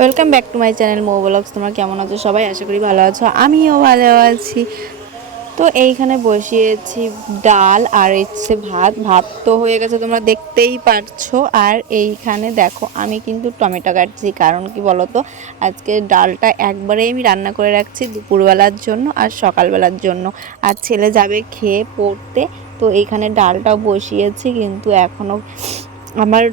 Welcome back to my channel Mo vlogs তোমরা কেমন আছো? সবাই আশা করি ভালো আছো। আমিও ভালো আছি। তো এইখানে বসিয়েছি ডাল আর হচ্ছে ভাত। ভাত তো হয়ে গেছে, তোমরা দেখতেই পারছ। আর এইখানে দেখো, আমি কিন্তু টমেটো কাটছি। কারণ কি বলতো? আজকে ডালটা একবারেই আমি রান্না করে রাখছি দুপুরবেলার জন্য আর সকালবেলার জন্য। আর ছেলে যাবে খেয়ে পড়তে। তো এইখানে ডালটাও বসিয়েছি, কিন্তু এখনও আমার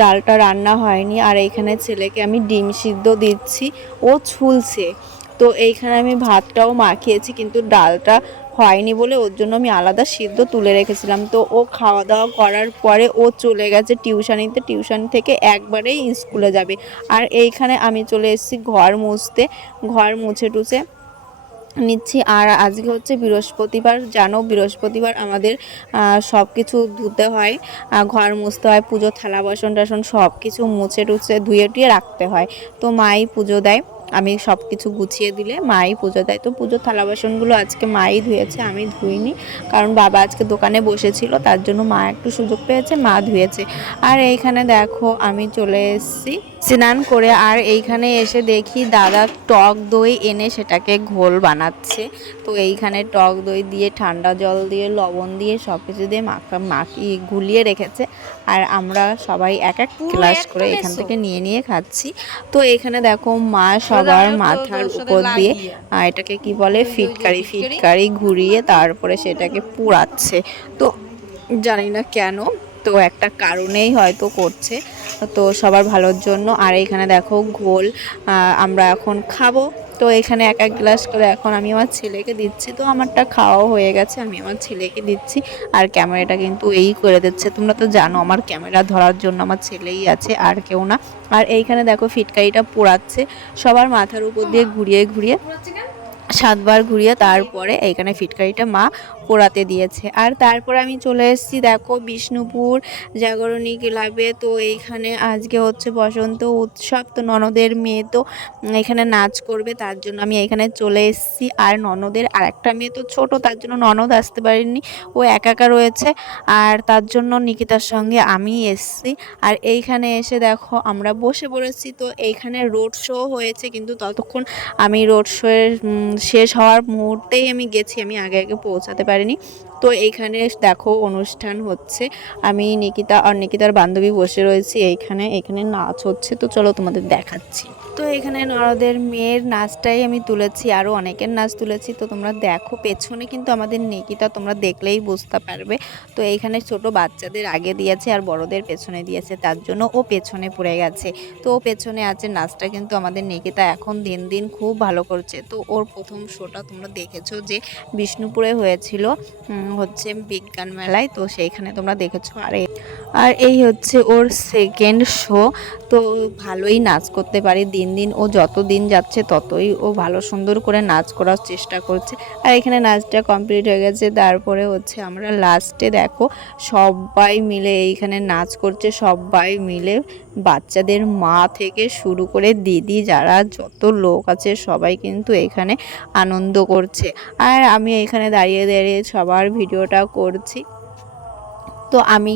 ডালটা রান্না হয়নি আর এইখানে ছেলেকে আমি ডিম সিদ্ধ দিচ্ছি, ও ছুলছে। তো এইখানে আমি ভাতটাও মাখিয়েছি কিন্তু ডালটা হয়নি বলে ওর জন্য আমি আলাদা সিদ্ধ তুলে রেখেছিলাম। তো ও খাওয়া দাওয়া করার পরে ও চলে গেছে টিউশানিতে, টিউশন থেকে একবারেই স্কুলে যাবে। আর এইখানে আমি চলে এসেছি ঘর মুছতে, ঘর মুছে টুছে নিচ্ছি। আর আজকে হচ্ছে বৃহস্পতিবার, জানো বৃহস্পতিবার আমাদের সব কিছু ধুতে হয় ঘর মুছতে হয়, পুজো, থালা বাসন টাসন সব কিছু মুছে টুছে ধুয়ে টুয়ে রাখতে হয়। তো মাই পুজো দেয়। আমি সব কিছু গুছিয়ে দিলে মাই পুজো দেয়। তো পুজোর থালা বাসনগুলো আজকে মাই ধুয়েছে আমি ধুইনি। কারণ বাবা আজকে দোকানে বসেছিল তার জন্য মা একটু সুযোগ পেয়েছে মা ধুয়েছে। আর এইখানে দেখো আমি চলে এসেছি। স্নান করে আর এইখানে এসে দেখি দাদা টক দই এনে সেটাকে ঘোল বানাচ্ছে। তো এইখানে টক দই দিয়ে ঠান্ডা জল দিয়ে লবণ দিয়ে সব কিছু দিয়ে মাখা মাখি গুলিয়ে রেখেছে। আর আমরা সবাই এক এক গ্লাস করে এখান থেকে নিয়ে নিয়ে খাচ্ছি। তো এখানে দেখো মা সবার মাথার উপর দিয়ে আর এটাকে কি বলে? ফিটকারি ফিটকারি। ঘুরিয়ে তারপরে সেটাকে পোড়াচ্ছে। তো জানি না কেন তো একটা কারণেই হয়তো করছে। তো সবার ভালোর জন্য। আর এখানে দেখো ঘোল আমরা এখন খাব। তো এখানে এক এক গ্লাস করে এখন আমি আমার ছেলেকে দিচ্ছি। তো আমারটা খাওয়াও হয়ে গেছে, আমি আমার ছেলেকে দিচ্ছি। আর ক্যামেরাটা কিন্তু এই করে দিচ্ছে। তোমরা তো জানো আমার ক্যামেরা ধরার জন্য আমার ছেলেই আছে, আর কেউ না। আর এইখানে দেখো ফিটকারিটা পোড়াচ্ছে, সবার মাথার উপর দিয়ে ঘুরিয়ে ঘুরিয়ে। সাতবার ঘুরিয়ে তারপরে এইখানে ফিটকারিটা মা পোড়াতে দিয়েছে। আর তারপরে আমি চলে এসেছি, দেখো, বিষ্ণুপুর জাগরণী ক্লাবে। তো এইখানে আজকে হচ্ছে বসন্ত উৎসব, তো ননদের মেয়ে তো এখানে নাচ করবে, তার জন্য আমি এখানে চলে এসেছি। আর ননদের আর একটা মেয়ে তো ছোট, তার জন্য ননদ আসতে পারেনি ও একা একা রয়েছে। আর তার জন্য নিকিতার সঙ্গে আমি এসেছি। আর এইখানে এসে দেখো, আমরা বসে পড়েছি, তো এইখানে রোড শো হয়েছে, কিন্তু ততক্ষণ আমি রোড শোয়ের শেষ হওয়ার মুহূর্তেই আমি গেছি আমি আগে আগে পৌঁছাতে পারিনি। তো এইখানে দেখো অনুষ্ঠান হচ্ছে। আমি নিকিতা আর নিকিতার বান্ধবী বসে রয়েছি এইখানে। এখানে নাচ হচ্ছে। তো চলো তোমাদের দেখাচ্ছি। তো এখানে নরদের মেয়ের নাচটাই আমি তুলেছি আরও অনেকের নাচ তুলেছি। তো তোমরা দেখো, পেছনে কিন্তু আমাদের নিকিতা তোমরা দেখলেই বুঝতে পারবে। তো এইখানে ছোট বাচ্চাদের আগে দিয়েছে আর বড়দের পেছনে দিয়েছে, তার জন্য ও পেছনে পড়ে গেছে। তো ও পেছনে আছে, নাচটা কিন্তু আমাদের নিকিতা এখন দিন দিন খুব ভালো করছে। তো ওর প্রথম শোটা তোমরা দেখেছ যে বিষ্ণুপুরে হয়েছিল। হচ্ছে বিজ্ঞান মেলায় তো সেইখানে তোমরা দেখেছ। আর আর এই হচ্ছে ওর সেকেন্ড শো তো ভালোই নাচ করতে পারে। দিন দিন ও যত দিন যাচ্ছে ততই ও ভালো সুন্দর করে নাচ করার চেষ্টা করছে। আর এখানে নাচটা কমপ্লিট হয়ে গেছে। তারপরে হচ্ছে আমরা লাস্টে দেখো, সবাই মিলে এইখানে নাচ করছে। সবাই মিলে বাচ্চাদের মা থেকে শুরু করে দিদি, যারা যত লোক আছে, সবাই কিন্তু এখানে আনন্দ করছে। আর আমি এখানে দাঁড়িয়ে দাঁড়িয়ে সবার ভিডিওটা করছি। তো আমি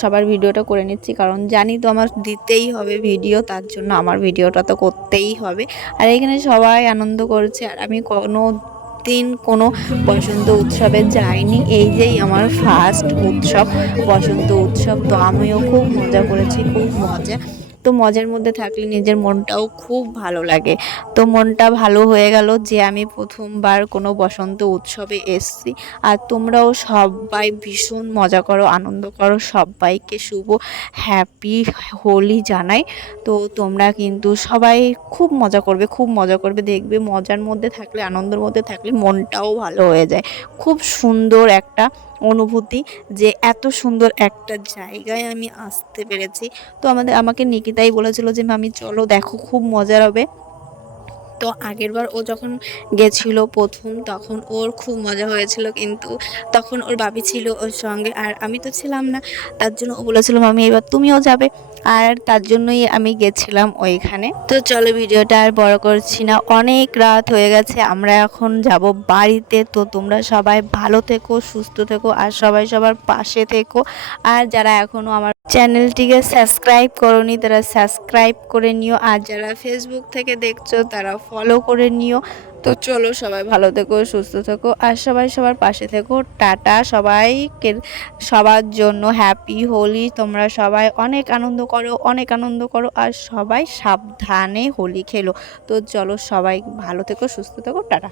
সবার ভিডিওটা করে নিচ্ছি। কারণ জানি তো আমার দিতেই হবে ভিডিও, তার জন্য আমার ভিডিওটা তো করতেই হবে। আর এখানে সবাই আনন্দ করছে। আর আমি কোনো দিন কোনো বসন্ত উৎসবে যাইনি। এই যেই আমার ফার্স্ট উৎসব, বসন্ত উৎসব, তো আমিও খুব মজা করেছি, খুব মজা। তো মজার মধ্যে থাকলে নিজের মনটাও খুব ভালো লাগে। তো মনটা ভালো হয়ে গেল যে আমি প্রথমবার কোনো বসন্ত উৎসবে এসছি। আর তোমরাও সবাই ভীষণ মজা করো, আনন্দ করো, সবাইকে শুভ হ্যাপি হোলি জানাই। তো তোমরা কিন্তু সবাই খুব মজা করবে, খুব মজা করবে, দেখবে মজার মধ্যে থাকলে, আনন্দের মধ্যে থাকলে মনটাও ভালো হয়ে যায়। খুব সুন্দর একটা অনুভূতি যে এত সুন্দর একটা জায়গায় আমি আসতে পেরেছি। তো আমাদের, আমাকে নিকিতাই বলেছিল যে, মামি, চলো দেখো, খুব মজার হবে। তো আগেরবার ও যখন গেছিল প্রথম, তখন ওর খুব মজা হয়েছিল কিন্তু তখন ওর বাবি ছিল ওর সঙ্গে আর আমি তো ছিলাম না। তার জন্য ও বলেছিল, মামি, এবার তুমিও যাবে। আর তার জন্যই আমি গেছিলাম ওইখানে। তো চলো ভিডিওটা আর বড় করছি না, অনেক রাত হয়ে গেছে, আমরা এখন যাব বাড়িতে। তো তোমরা সবাই ভালো থেকো, সুস্থ থেকো আর সবাই সবার পাশে থেকো। আর যারা এখনও আমার চ্যানেলটিকে সাবস্ক্রাইব করনি, তারা সাবস্ক্রাইব করে নিও। আর যারা ফেসবুক থেকে দেখছ, তারা ফলো করে নিও। তো চলো সবাই ভালো থেকো, সুস্থ থেকো, আর সবাই সবার পাশে থেকো। টাটা, সবাইকে সবার জন্য হ্যাপি হোলি। তোমরা সবাই অনেক আনন্দ করো, অনেক আনন্দ করো, আর সবাই সাবধানে হোলি খেলো। তো চলো সবাই ভালো থেকো, সুস্থ থেকো, টাটা।